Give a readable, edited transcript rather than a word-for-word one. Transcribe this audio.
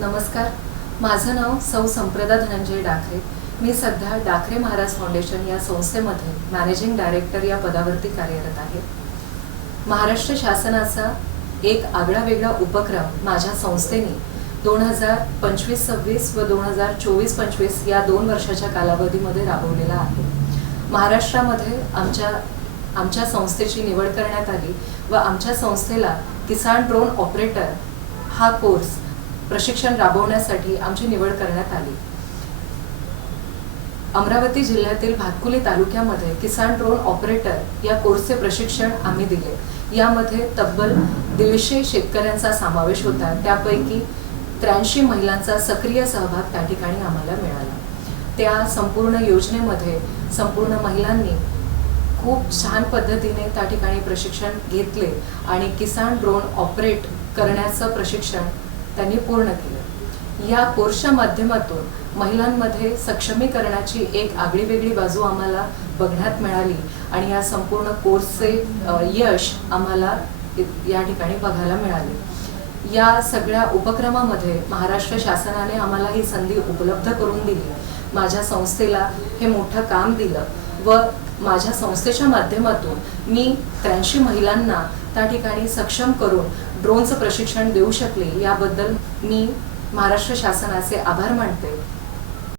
नमस्कार, माझं नाव सौ संप्रदा धनंजय डाकरे। मी सध्या डाकरे महाराज फाउंडेशन या संस्थेमध्ये मॅनेजिंग डायरेक्टर या पदावरती कार्यरत आहे। महाराष्ट्र शासनाचा एक आगळावेगळा उपक्रम माझ्या संस्थेने 2025-26 व 2024-25 या 2 वर्षाच्या कालावधीमध्ये राबवलेला आहे। महाराष्ट्रामध्ये आमच्या संस्थेची निवड करण्यात आली व आमच्या संस्थेला किसान ड्रोन ऑपरेटर हा कोर्स प्रशिक्षण राबवण्यासाठी आमची निवड करण्यात आली। अमरावती जिल्ह्यातील भातकुली तालुक्यामध्ये किसान ड्रोन ऑपरेटर या कोर्सचे प्रशिक्षण आम्ही दिले। यामध्ये तब्बल 150 शेतकऱ्यांचा समावेश होता। त्यापैकी 83 महिलांचा सक्रिय सहभाग त्या ठिकाणी आम्हाला मिळाला। त्या संपूर्ण योजनेमध्ये संपूर्ण महिलांनी खूप छान पद्धतीने त्या ठिकाणी प्रशिक्षण घेतले आणि किसान ड्रोन ऑपरेट करण्याचं प्रशिक्षण त्यांनी पूर्ण केलं। या कोर्सच्या माध्यमातून महिलांमध्ये सक्षमीकरणाची एक आगळीवेगळी बाजू आम्हाला बघण्यात मिळाली आणि या संपूर्ण कोर्सचे यश आम्हाला या ठिकाणी बघायला मिळाले। या सगळ्या उपक्रमामध्ये महाराष्ट्र शासनाने आम्हाला ही संधी उपलब्ध करून दिली, माझ्या संस्थेला हे मोठं काम दिलं व माझ्या संस्थेच्या माध्यमातून मी 83 महिलांना त्या ठिकाणी सक्षम करून ड्रोनचं प्रशिक्षण देऊ शकले। याबद्दल मी महाराष्ट्र शासनाचे आभार मानते।